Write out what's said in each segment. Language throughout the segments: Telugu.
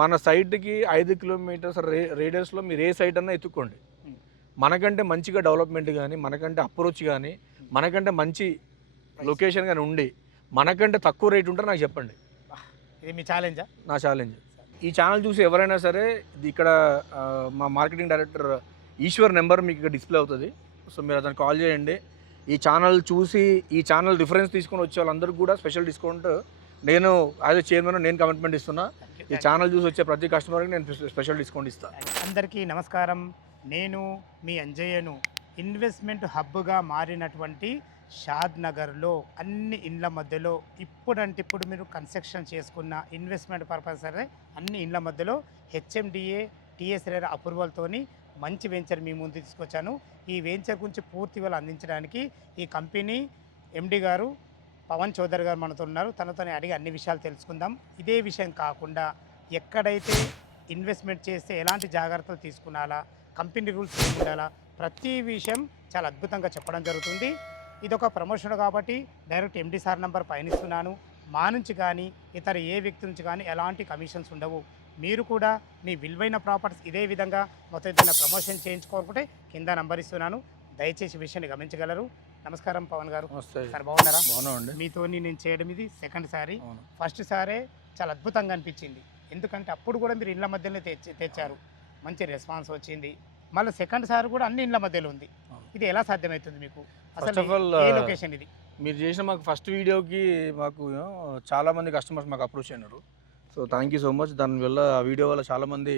మన సైట్కి 5 కిలోమీటర్స్ రేడియస్లో మీరు ఏ సైట్ అన్నా ఎత్తుక్కోండి, మనకంటే మంచిగా డెవలప్మెంట్ కానీ, మనకంటే అప్రోచ్ కానీ, మనకంటే మంచి లొకేషన్ కానీ ఉండి మనకంటే తక్కువ రేట్ ఉంటే నాకు చెప్పండి. ఇది మీ ఛాలెంజా? నా ఛాలెంజ్. ఈ ఛానల్ చూసి ఎవరైనా సరే ఇక్కడ మా మార్కెటింగ్ డైరెక్టర్ ఈశ్వర్ నెంబర్ మీకు ఇక్కడ డిస్ప్లే అవుతుంది. సో మీరు అతను కాల్ చేయండి. ఈ ఛానల్ చూసి ఈ ఛానల్ రిఫరెన్స్ తీసుకొని వచ్చే వాళ్ళందరికీ కూడా స్పెషల్ డిస్కౌంట్ నేను యాజ్ ఎ చైర్మన్ నేను కమిట్మెంట్ ఇస్తున్నా. ఈ ఛానల్ చూసి వచ్చే ప్రతి కస్టమర్కి నేను స్పెషల్ డిస్కౌంట్ ఇస్తాను. అందరికీ నమస్కారం. నేను మీ అంజయ్యను. ఇన్వెస్ట్మెంట్ హబ్గా మారినటువంటి షాద్ నగర్లో అన్ని ఇండ్ల మధ్యలో ఇప్పుడు మీరు కన్స్ట్రక్షన్ చేసుకున్న ఇన్వెస్ట్మెంట్ పర్పస్ సరే అన్ని ఇండ్ల మధ్యలో హెచ్ఎండిఏ టీఎస్ఆర్ అప్రూవల్తోని మంచి వెంచర్ మీ ముందు తీసుకొచ్చాను. ఈ వెంచర్ గురించి పూర్తి వాళ్ళు అందించడానికి ఈ కంపెనీ ఎండి గారు పవన్ చౌదరి గారు మనతో ఉన్నారు. తనతో అడిగి అన్ని విషయాలు తెలుసుకుందాం. ఇదే విషయం కాకుండా ఎక్కడైతే ఇన్వెస్ట్మెంట్ చేస్తే ఎలాంటి జాగ్రత్తలు తీసుకున్నాలా, కంపెనీ రూల్స్ ఉండాలా, ప్రతి విషయం చాలా అద్భుతంగా చెప్పడం జరుగుతుంది. ఇదొక ప్రమోషన్ కాబట్టి డైరెక్ట్ ఎండి సార్ నెంబర్ పయనిస్తున్నాను. మా నుంచి కానీ ఇతర ఏ వ్యక్తి నుంచి కానీ ఎలాంటి కమిషన్స్ ఉండవు. మీరు కూడా మీ విలువైన ప్రాపర్టీస్ ఇదే విధంగా మొత్తం ఏదైనా ప్రమోషన్ చేయించుకోకుంటే కింద నంబర్ ఇస్తున్నాను. దయచేసి విషయాన్ని గమనించగలరు. నమస్కారం పవన్ గారు. సార్ బాగున్నారా? బాగున్నామండి. మీతో నేను చేయడం ఇది సెకండ్ సారి. ఫస్ట్ సారే చాలా అద్భుతంగా అనిపించింది. ఎందుకంటే అప్పుడు కూడా మీరు ఇళ్ళ మధ్యలో తెచ్చారు, మంచి రెస్పాన్స్ వచ్చింది. మళ్ళీ సెకండ్ సారి కూడా అన్ని ఇళ్ళ మధ్యలో ఉంది. ఇది ఎలా సాధ్యమవుతుంది మీకు? అసలు ఏ లొకేషన్ ఇది? మీరు చేసిన మాకు ఫస్ట్ వీడియోకి మాకు చాలామంది కస్టమర్స్ మాకు అప్రోచ్ అయినారు. So thank you so much. దానివల్ల ఆ వీడియో వల్ల చాలామంది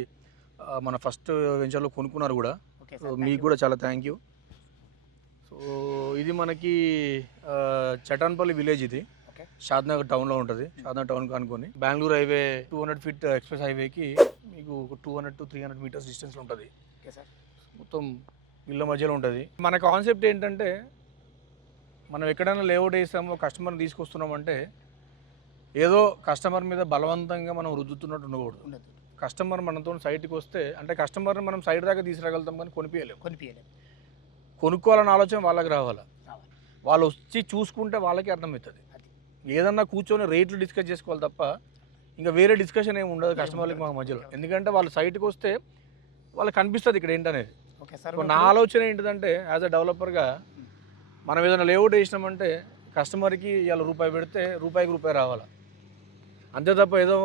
మన ఫస్ట్ వెంచర్లో కొనుక్కున్నారు కూడా. సో మీకు కూడా చాలా థ్యాంక్ యూ. సో ఇది మనకి చటాన్పల్లి విలేజ్. ఇది షాద్నగర్ టౌన్లో ఉంటుంది. షాద్నగర్ టౌన్ కనుక్కొని బెంగళూరు హైవే 200 ఫీట్ ఎక్స్ప్రెస్ హైవేకి మీకు 200 to 300 మీటర్స్ డిస్టెన్స్లో ఉంటుంది. Okay sir. మొత్తం ఇళ్ళ మధ్యలో ఉంటుంది. మన కాన్సెప్ట్ ఏంటంటే మనం ఎక్కడైనా లేఅవుట్ వేసామో కస్టమర్ని తీసుకొస్తున్నామంటే ఏదో కస్టమర్ మీద బలవంతంగా మనం రుద్దుతున్నట్టు ఉండకూడదు. కస్టమర్ మనతో సైట్కి వస్తే అంటే కస్టమర్ని మనం సైట్ దాకా తీసుకురాగలుగుతాం కానీ కొనిపించలేము. కొనుక్కోవాలన్న ఆలోచన వాళ్ళకి రావాలి. వాళ్ళు వచ్చి చూసుకుంటే వాళ్ళకి అర్థమవుతుంది. ఏదన్నా కూర్చొని రేట్లు డిస్కస్ చేసుకోవాలి తప్ప ఇంకా వేరే డిస్కషన్ ఏమి ఉండదు కస్టమర్లకి మా మధ్యలో. ఎందుకంటే వాళ్ళు సైట్కి వస్తే వాళ్ళకి కనిపిస్తుంది ఇక్కడ ఏంటనేది. నా ఆలోచన ఏంటిదంటే యాజ్ అ డెవలపర్గా మనం ఏదైనా లేఅవుట్ వేసినామంటే కస్టమర్కి ఇవాళ రూపాయి పెడితే రూపాయికి రూపాయి రావాలి. అంతే తప్ప ఏదో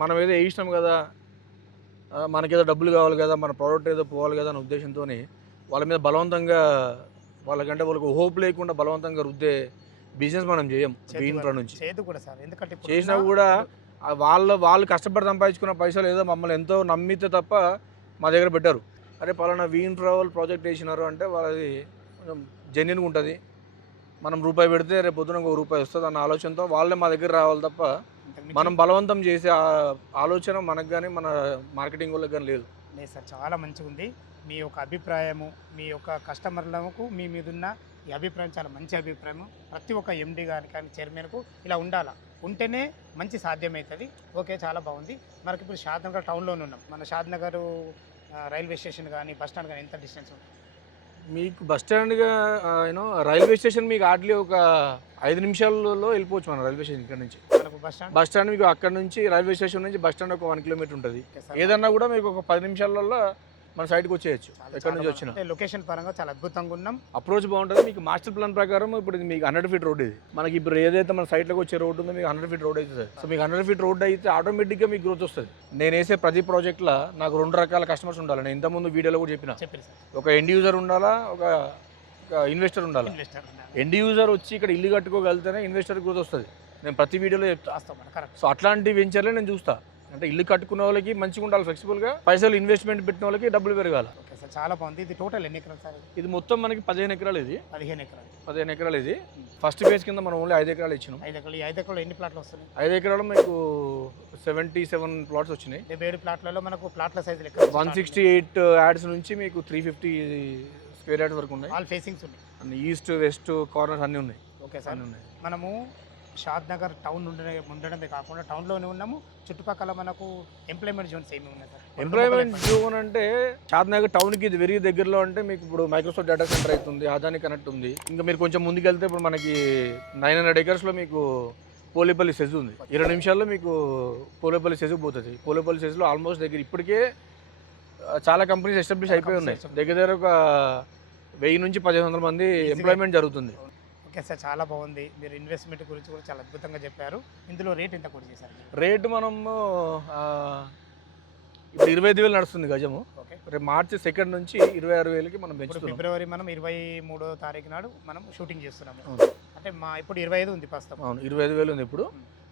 మనం ఏదో వేసినాం కదా, మనకేదో డబ్బులు కావాలి కదా, మన ప్రోడక్ట్ ఏదో పోవాలి కదా అనే ఉద్దేశంతో వాళ్ళ మీద బలవంతంగా వాళ్ళకంటే వాళ్ళకి హోప్ లేకుండా బలవంతంగా రుద్దే బిజినెస్ మనం చేయం. దీంట్లో నుంచి చేసినా కూడా వాళ్ళు కష్టపడి సంపాదించుకున్న పైసలు ఏదో మమ్మల్ని ఎంతో నమ్మితే తప్ప మా దగ్గర పెట్టారు. అరే పలానా వీన్ ట్రావెల్ ప్రాజెక్ట్ వేసినారు అంటే వాళ్ళది కొంచెం జెన్యున్గా ఉంటుంది. మనం రూపాయి పెడితే రేపు పొద్దున ఒక రూపాయి వస్తుంది అన్న ఆలోచనతో వాళ్ళే మా దగ్గర రావాలి తప్ప మనం బలవంతం చేసే ఆలోచన మనకు కానీ మన మార్కెటింగ్ వాళ్ళకి కానీ లేదు. లేదు సార్, చాలా మంచిగా ఉంది. మీ యొక్క అభిప్రాయము, మీ యొక్క కస్టమర్లకు మీ మీద ఉన్న ఈ అభిప్రాయం చాలా మంచి అభిప్రాయం. ప్రతి ఒక్క ఎండి కానీ చైర్మన్కు ఇలా ఉండాలా, ఉంటేనే మంచి సాధ్యమవుతుంది. ఓకే, చాలా బాగుంది. మనకి ఇప్పుడు షాద్ నగర్ టౌన్లోనే ఉన్నాం. మన షాద్ నగర్ రైల్వే స్టేషన్ కానీ బస్ స్టాండ్ కానీ ఎంత డిస్టెన్స్ ఉంది మీకు? బస్ స్టాండ్గా రైల్వే స్టేషన్ మీకు హార్డ్లీ ఒక 5 నిమిషాలలో వెళ్ళిపోవచ్చు మన రైల్వే స్టేషన్. ఇక్కడ నుంచి బస్ స్టాండ్ మీకు అక్కడ నుంచి రైల్వే స్టేషన్ నుంచి బస్ స్టాండ్ ఒక 1 కిలోమీటర్ ఉంటుంది. ఏదన్నా కూడా మీకు ఒక 10 నిమిషాలలో మన సైడ్కి వచ్చేయచ్చు. ఎక్కడి నుంచి వచ్చినా లొకేషన్ పరంగా చాలా అద్భుతంగా ఉన్నాం. అప్రోచ్ బాగుంటుంది. మీకు మాస్టర్ ప్లాన్ ప్రకారం ఇప్పుడు ఇది మీకు 100 ఫీట్ రోడ్. ఇది మనకి ఇప్పుడు ఏదైతే మన సైట్లోకి వచ్చే రోడ్ ఉందో మీకు 100 ఫీట్ రోడ్ అవుతుంది. సో మీకు 100 ఫీట్ రోడ్ అయితే ఆటోమేటిక్గా మీకు గ్రోత్ వస్తుంది. నేను వేసే ప్రతి ప్రాజెక్ట్లో నాకు 2 రకాల కస్టమర్స్ ఉండాలి. నేను ఇంతకుముందు వీడియోలో కూడా చెప్పిన, ఒక ఎండ్ యూజర్ ఉండాలా, ఒక ఇన్వెస్టర్ ఉండాలి. ఎండ్ యూజర్ వచ్చి ఇక్కడ ఇల్లు కట్టుకోగలిగితేనే ఇన్వెస్టర్ గ్రోత్ వస్తుంది. నేను ప్రతి వీడియోలో చెప్తాను. సో అట్లాంటి వెంచర్లే నేను చూస్తా. అంటే ఇల్లు కట్టుకునే వాళ్ళకి మంచిగా ఉండాలి, ఫ్లెక్సిబుల్గా, పైసలు ఇన్వెస్ట్మెంట్ పెట్టిన వాళ్ళకి డబ్బులు పెరగాలి. ఓకే సార్, చాలా బాగుంది. ఇది టోటల్ ఎన్ని ఎకరాలు సార్? ఇది మొత్తం మనకి 15 ఎకరాలు. ఇది 15 ఎకరాలు. ఇది ఫస్ట్ ఫేజ్ కింద మనం ఓన్లీ 5 ఎకరాలు ఇచ్చినాం. 5 ఎకరాలు. 5 ఎకరాలు ఎన్ని ప్లాట్లు వస్తున్నాయి? 5 ఎకరాలు మీకు 77 ప్లాట్స్ వచ్చినాయి. 77 ప్లాట్లలో మనకు ప్లాట్ల సైజు 168 యాడ్స్ నుంచి మీకు 350 స్క్వేర్ యార్డ్స్ వరకు ఉన్నాయి. ఆల్ ఫేసింగ్స్ ఉన్నాయి. అన్ని ఈస్ట్ వెస్ట్ కార్నర్స్ అన్నీ ఉన్నాయి. ఓకే సార్, అన్నీ ఉన్నాయి. మనము షాద్ నగర్ టౌన్ ఉండడమే కాకుండా టౌన్లోనే ఉన్నాము. చుట్టుపక్కల మనకు ఎంప్లాయ్మెంట్ జోన్స్ ఏమి ఉన్నాయి సార్? ఎంప్లాయ్మెంట్ జోన్ అంటే షాద్ నగర్ టౌన్కి ఇది వెరీ దగ్గరలో. అంటే మీకు ఇప్పుడు మైక్రోసాఫ్ట్ డేటా సెంటర్ అవుతుంది, అదాని కనెక్ట్ ఉంది. ఇంకా మీరు కొంచెం ముందుకు వెళ్తే ఇప్పుడు మనకి 900 ఎకర్స్లో మీకు పోలేపల్లి సెజ్ ఉంది. 20 నిమిషాల్లో మీకు పోలేపల్లి సెజ్కి పోతుంది. పోలేపల్లి సెజ్లో ఆల్మోస్ట్ దగ్గర ఇప్పటికే చాలా కంపెనీస్ ఎస్టాబ్లిష్ అయిపోయి ఉన్నాయి. దగ్గర ఒక 1000 నుంచి 1500 మంది ఎంప్లాయ్మెంట్ జరుగుతుంది. ఓకే సార్, చాలా బాగుంది. మీరు ఇన్వెస్ట్మెంట్ గురించి కూడా చాలా అద్భుతంగా చెప్పారు. ఇందులో రేట్ ఎంత కూడా చేశారు? రేటు మనము ఇప్పుడు 25,000 నడుస్తుంది గజము. ఓకే, రేపు మార్చి 2 నుంచి 26,000కి మనం ఇప్పుడు పెంచుతున్నాం. ఫిబ్రవరి మనం 23వ తారీఖు నాడు మనం షూటింగ్ చేస్తున్నాము. అవును. అంటే మా ఇప్పుడు 25 ఉంది ప్రస్తుతం. అవును, 25,000 ఉంది. ఇప్పుడు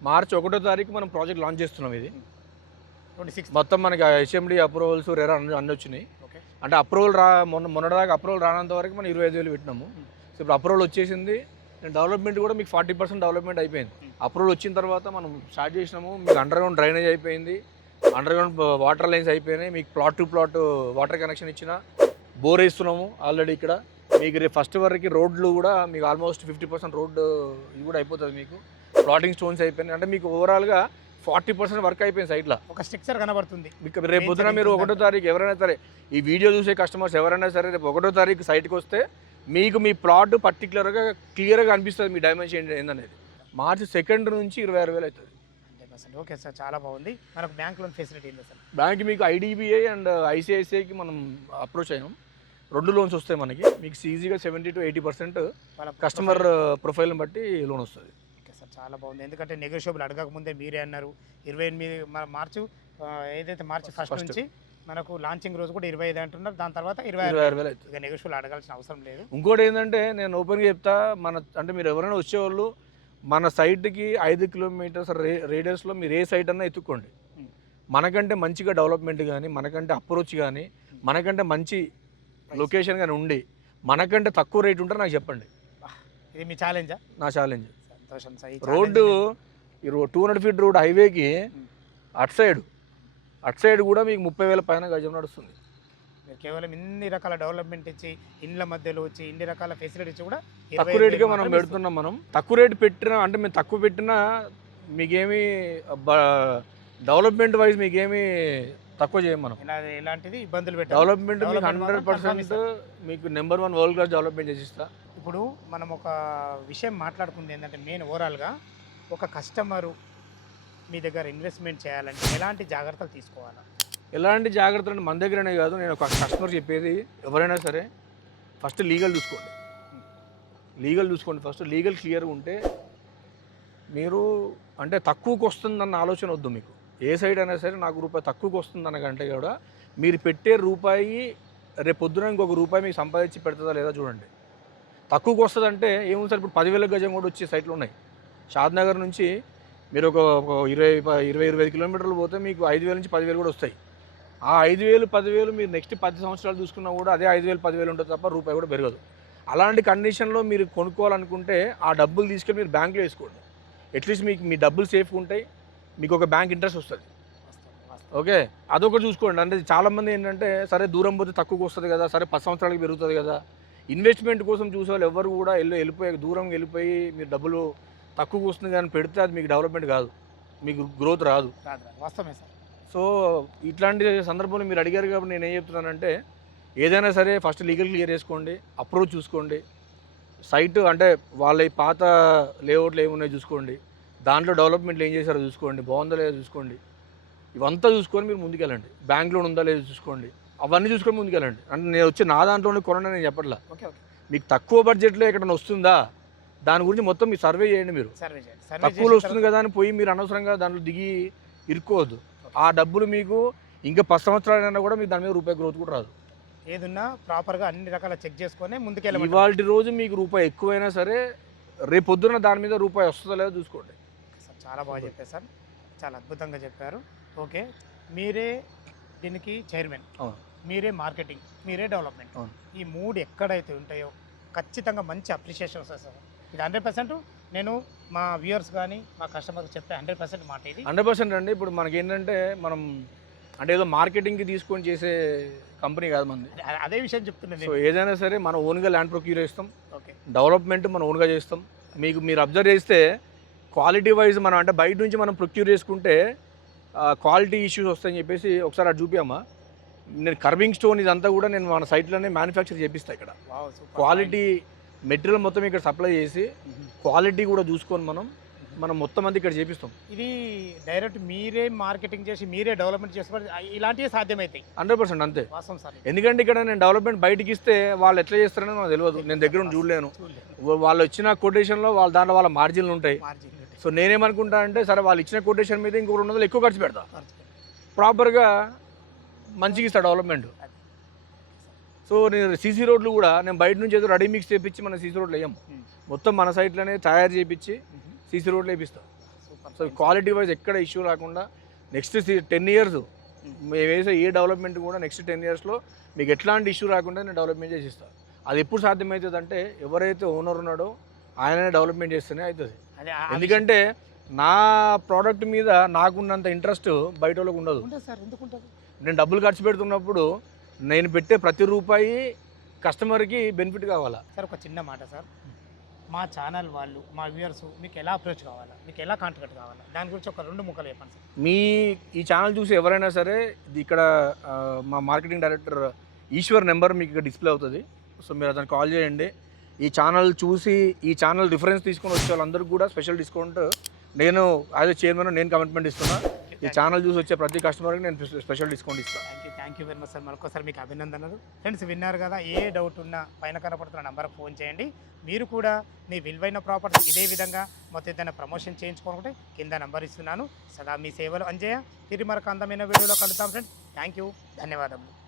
మార్చి 1వ తారీఖు మనం ప్రాజెక్ట్ లాంచ్ చేస్తున్నాం. ఇది 26 మొత్తం మనకి HMD అప్రూవల్స్ రెరా అన్నీ వచ్చినాయి. ఓకే, అంటే అప్రూవల్ మొన్నటిదాకా అప్రూవల్ రానంత వరకు మనం 25,000 పెట్టినాము. సో ఇప్పుడు అప్రూవల్ వచ్చేసింది. డెవలప్మెంట్ కూడా మీకు 40% డెవలప్మెంట్ అయిపోయింది. అప్రూవల్ వచ్చిన తర్వాత మనం స్టార్ట్ చేసినాము. మీకు అండర్ గ్రౌండ్ డ్రైనేజ్ అయిపోయింది, అండర్ గ్రౌండ్ వాటర్ లైన్స్ అయిపోయినాయి. మీకు plot to plot water connection ఇచ్చిన, బోర్ వేస్తున్నాము ఆల్రెడీ. ఇక్కడ మీకు రేపు ఫస్ట్ వరకు రోడ్లు కూడా మీకు ఆల్మోస్ట్ 50% రోడ్డు ఇది కూడా అయిపోతుంది. మీకు ప్లాటింగ్ స్టోన్స్ అయిపోయినాయి. అంటే మీకు ఓవరాల్గా 40% వర్క్ అయిపోయింది సైట్లో. ఒక స్ట్రక్చర్ కనబడుతుంది. మీకు రేపు పొద్దున మీరు 1వ తారీఖు ఎవరైనా సరే ఈ వీడియో చూసే కస్టమర్స్ ఎవరైనా సరే రేపు 1వ తారీఖు సైట్కి వస్తే మీకు మీ ప్లాట్ పర్టికులర్గా క్లియర్గా అనిపిస్తుంది మీ డైమెన్షన్ ఏందనేది. మార్చి 2 నుంచి 26,000 అవుతుంది. ఓకే సార్, చాలా బాగుంది. మనకు బ్యాంక్ లోన్ ఫెసిలిటీ ఏంటి సార్? బ్యాంక్ మీకు IDBI అండ్ ICICIకి మనం అప్రోచ్ అయ్యాం. 2 లోన్స్ వస్తాయి మనకి. మీకు ఈజీగా 70 to 80% కస్టమర్ ప్రొఫైల్ని బట్టి లోన్ వస్తుంది. ఓకే సార్, చాలా బాగుంది. ఎందుకంటే నెగోషియబుల్ అడగక ముందే మీరే అన్నారు 28 మార్చి ఏదైతే మార్చి 1 నుంచి మనకు లాంచింగ్ రోజు కూడా 25 అంటున్నారు. దాని తర్వాత 26,000 అవుతుంది. ఇక నెగోషియబుల్ అడగాల్సిన అవసరం లేదు. ఇంకోటి ఏంటంటే నేను ఓపెన్గా చెప్తా, అంటే మీరు ఎవరైనా వచ్చేవాళ్ళు మన సైట్కి 5 కిలోమీటర్స్ రేడియస్లో మీరు ఏ సైట్ అన్నా ఎత్తుక్కోండి. మనకంటే మంచిగా డెవలప్మెంట్ కానీ, మనకంటే అప్రోచ్ కానీ, మనకంటే మంచి లొకేషన్ కానీ ఉండి మనకంటే తక్కువ రేట్ ఉంటే నాకు చెప్పండి. ఇది మీ ఛాలెంజా? నా ఛాలెంజ్. సంతోషం సార్. రోడ్డు 200 ఫీట్ రోడ్ హైవేకి అటు సైడ్ కూడా మీకు 30,000 పైన గజం నడుస్తుంది. మీరు కేవలం ఇన్ని రకాల డెవలప్మెంట్ ఇచ్చి ఇండ్ల మధ్యలో వచ్చి ఇన్ని రకాల ఫెసిలిటీ ఇచ్చి కూడా తక్కువ రేటుగా మనం పెడుతున్నాం. మనం తక్కువ రేటు పెట్టినా అంటే మేము తక్కువ పెట్టినా మీకేమీ డెవలప్మెంట్ వైజ్ మీకేమీ తక్కువ చేయం. మనం ఇలాంటిది ఇబ్బందులు పెట్టి డెవలప్మెంట్ మీకు 100% మీకు నెంబర్ 1 వరల్డ్ క్లాస్ డెవలప్మెంట్ చేసిస్తా. ఇప్పుడు మనం ఒక విషయం మాట్లాడుకుంది ఏంటంటే మెయిన్ ఓవరాల్గా ఒక కస్టమరు మీ దగ్గర ఇన్వెస్ట్మెంట్ చేయాలంటే ఎలాంటి జాగ్రత్తలు తీసుకోవాలా? ఎలాంటి జాగ్రత్తలు అంటే మన దగ్గరనే కాదు, నేను ఒక కస్టమర్ చెప్పేది ఎవరైనా సరే ఫస్ట్ లీగల్ చూసుకోండి. ఫస్ట్ లీగల్ క్లియర్గా ఉంటే మీరు అంటే తక్కువకి వస్తుందన్న ఆలోచన వద్దు మీకు. ఏ సైడ్ అయినా సరే నాకు రూపాయి తక్కువకి వస్తుందనకంటే కూడా మీరు పెట్టే రూపాయి రేపు పొద్దున ఇంకొక రూపాయి మీకు సంపాదించి పెడుతుందా లేదా చూడండి. తక్కువకి వస్తుందంటే ఏముంది సార్, ఇప్పుడు 10,000 గజం కూడా వచ్చే సైట్లు ఉన్నాయి. షాద్నగర్ నుంచి మీరు ఒక 20-25 కిలోమీటర్లు పోతే మీకు 5,000 నుంచి 10,000 కూడా వస్తాయి. ఆ 5,000, 10,000 మీరు నెక్స్ట్ 10 సంవత్సరాలు చూసుకున్నా కూడా అదే 5,000, 10,000 ఉంటుంది తప్ప రూపాయి కూడా పెరగదు. అలాంటి కండిషన్లో మీరు కొనుక్కోవాలనుకుంటే ఆ డబ్బులు తీసుకెళ్ళి మీరు బ్యాంక్లో వేసుకోండి. అట్లీస్ట్ మీకు మీ డబ్బులు సేఫ్గా ఉంటాయి, మీకు ఒక బ్యాంక్ ఇంట్రెస్ట్ వస్తుంది. ఓకే, అదొకటి చూసుకోండి. అంటే చాలామంది ఏంటంటే సరే దూరం పోతే తక్కువకి వస్తుంది కదా, సరే 10 సంవత్సరాలకి పెరుగుతుంది కదా, ఇన్వెస్ట్మెంట్ కోసం చూసే వాళ్ళు ఎవరు కూడా దూరం వెళ్ళిపోయి మీరు డబ్బులు తక్కువకి వస్తుంది కానీ పెడితే అది మీకు డెవలప్మెంట్ కాదు, మీకు గ్రోత్ రాదు. వాస్తవమే సార్. సో ఇట్లాంటి సందర్భంలో మీరు అడిగారు కాబట్టి నేను ఏం చెప్తున్నానంటే ఏదైనా సరే ఫస్ట్ లీగల్ క్లియర్ చేసుకోండి, అప్రోచ్ చూసుకోండి, సైట్ అంటే వాళ్ళ పాత లేఅవుట్లు ఏమున్నాయో చూసుకోండి, దాంట్లో డెవలప్మెంట్లు ఏం చేశారో చూసుకోండి, బాగుందో లేదో చూసుకోండి. ఇవంతా చూసుకొని మీరు ముందుకెళ్ళండి. బ్యాంక్ లోన్ ఉందా లేదో చూసుకోండి, అవన్నీ చూసుకొని ముందుకెళ్ళండి. అంటే నేను వచ్చి నా దాంట్లోనే కొనండి నేను చెప్పట్లా. ఓకే ఓకే, మీకు తక్కువ బడ్జెట్లో ఎక్కడైనా వస్తుందా దాని గురించి మొత్తం మీరు సర్వే చేయండి. మీరు తక్కువలో వస్తుంది కదా అని పోయి మీరు అనవసరంగా దాంట్లో దిగి ఇరుక్కోవద్దు. ఆ డబ్బులు మీకు ఇంకా 10 సంవత్సరాలైనా కూడా మీకు దాని మీద రూపాయి గ్రోత్ కూడా రాదు. ఏదున్నా ప్రాపర్గా అన్ని రకాల చెక్ చేసుకొని ముందుకెళ్ళి ఇవాళ రోజు మీకు రూపాయి ఎక్కువైనా సరే రేపు పొద్దున్న దాని మీద రూపాయి వస్తుందో లేదో చూసుకోండి. సార్ చాలా బాగా చెప్పారు సార్, చాలా అద్భుతంగా చెప్పారు. ఓకే, మీరే దీనికి చైర్మన్, మీరే మార్కెటింగ్, మీరే డెవలప్మెంట్, ఈ 3 ఎక్కడైతే ఉంటాయో ఖచ్చితంగా మంచి అప్రిషియేషన్ వస్తుంది సార్. ఇది 100% నేను మా వ్యూవర్స్ కానీ మా కస్టమర్కి చెప్పే 100% మాట ఇది. 100% అండి. ఇప్పుడు మనకేంటంటే మనం అంటే ఏదో మార్కెటింగ్కి తీసుకొని చేసే కంపెనీ కాదు మనది. అదే విషయం చెప్తున్నాను. సో ఏదైనా సరే మనం ఓన్గా ల్యాండ్ ప్రొక్యూర్ చేస్తాం, ఓకే, డెవలప్మెంట్ మనం ఓన్గా చేస్తాం. మీరు అబ్జర్వ్ చేస్తే క్వాలిటీ వైజ్ మనం అంటే బయట నుంచి మనం ప్రొక్యూర్ చేసుకుంటే క్వాలిటీ ఇష్యూస్ వస్తాయని చెప్పేసి ఒకసారి అటు చూపామా. నేను కర్వింగ్ స్టోన్ ఇదంతా కూడా నేను మన సైట్లోనే మ్యానుఫ్యాక్చర్ చేపిస్తాను. ఇక్కడ క్వాలిటీ మెటీరియల్ మొత్తం ఇక్కడ సప్లై చేసి క్వాలిటీ కూడా చూసుకొని మనం మనం మొత్తం అంతా ఇక్కడ చేపిస్తాం. ఇది డైరెక్ట్ మీరే మార్కెటింగ్ చేసి మీరే డెవలప్మెంట్ చేసుకోవాలి, ఇలాంటివి సాధ్యమవుతాయి. 100% అంతే. వాస్తవం సార్. ఎందుకంటే ఇక్కడ నేను డెవలప్మెంట్ బయటికి ఇస్తే వాళ్ళు ఎట్లా చేస్తారని నాకు తెలియదు, నేను దగ్గర ఉండి చూడలేను. వాళ్ళు ఇచ్చిన కొటేషన్లో దాంట్లో వాళ్ళ మార్జిన్లు ఉంటాయి. సో నేనేమనుకుంటా అంటే సరే వాళ్ళు ఇచ్చిన కొటేషన్ మీద ఇంకో 200 ఎక్కువ ఖర్చు పెడతా, ప్రాపర్గా మంచిగా ఇస్తా డెవలప్మెంట్. సో నేను సీసీ రోడ్లు కూడా నేను బయట నుంచి ఏదో రెడీ మిక్స్ చేపించి మన సీసీ రోడ్లు వేయం, మొత్తం మన సైట్లోనే తయారు చేయించి సీసీ రోడ్లు వేపిస్తాం. సో క్వాలిటీ వైజ్ ఎక్కడ ఇష్యూ రాకుండా నెక్స్ట్ 10 years మేము వేసే ఏ డెవలప్మెంట్ కూడా నెక్స్ట్ 10 yearsలో మీకు ఎట్లాంటి ఇష్యూ రాకుండా నేను డెవలప్మెంట్ చేసి ఇస్తాను. అది ఎప్పుడు సాధ్యమవుతుంది అంటే ఎవరైతే ఓనర్ ఉన్నాడో ఆయననే డెవలప్మెంట్ చేస్తేనే అవుతుంది. ఎందుకంటే నా ప్రోడక్ట్ మీద నాకున్నంత ఇంట్రెస్ట్ బయట వాళ్ళకు ఉండదు. నేను డబ్బులు ఖర్చు పెడుతున్నప్పుడు నేను పెట్టే ప్రతి రూపాయి కస్టమర్కి బెనిఫిట్ కావాలా. సార్ ఒక చిన్న మాట సార్, మా ఛానల్ వాళ్ళు మా వ్యూవర్స్ మీకు ఎలా అప్రోచ్ కావాలా, మీకు ఎలా కాంటాక్ట్ కావాలా, దాని గురించి ఒక 2 ముక్కలు చెప్పండి సార్. మీ ఈ ఛానల్ చూసి ఎవరైనా సరే ఇది ఇక్కడ మా మార్కెటింగ్ డైరెక్టర్ ఈశ్వర్ నెంబర్ మీకు డిస్ప్లే అవుతుంది. సో మీరు అతను కాల్ చేయండి. ఈ ఛానల్ చూసి ఈ ఛానల్ రిఫరెన్స్ తీసుకొని వచ్చే వాళ్ళందరికీ కూడా స్పెషల్ డిస్కౌంట్ నేను యాజ్ ఎ చైర్మన్ నేను కమిట్మెంట్ ఇస్తున్నా. ఈ ఛానల్ చూసి వచ్చే ప్రతి కస్టమర్కి నేను స్పెషల్ డిస్కౌంట్ ఇస్తాను. Thank you very much sir. మరొకసారి మీకు అభినందనలు. ఫ్రెండ్స్ విన్నారు కదా, ఏ డౌట్ ఉన్నా పైన కనపడుతున్న నంబర్కి ఫోన్ చేయండి. మీరు కూడా మీ విలువైన ప్రాపర్టీ ఇదే విధంగా మొత్తం ఏదైనా ప్రమోషన్ చేయించుకోనుకుంటే కింద నంబర్ ఇస్తున్నాను. సదా మీ సేవలు అంజయ్య. తిరిగి మరొక అందమైన వీడియోలో కలుద్దాం ఫ్రెండ్స్. థ్యాంక్ యూ, ధన్యవాదములు.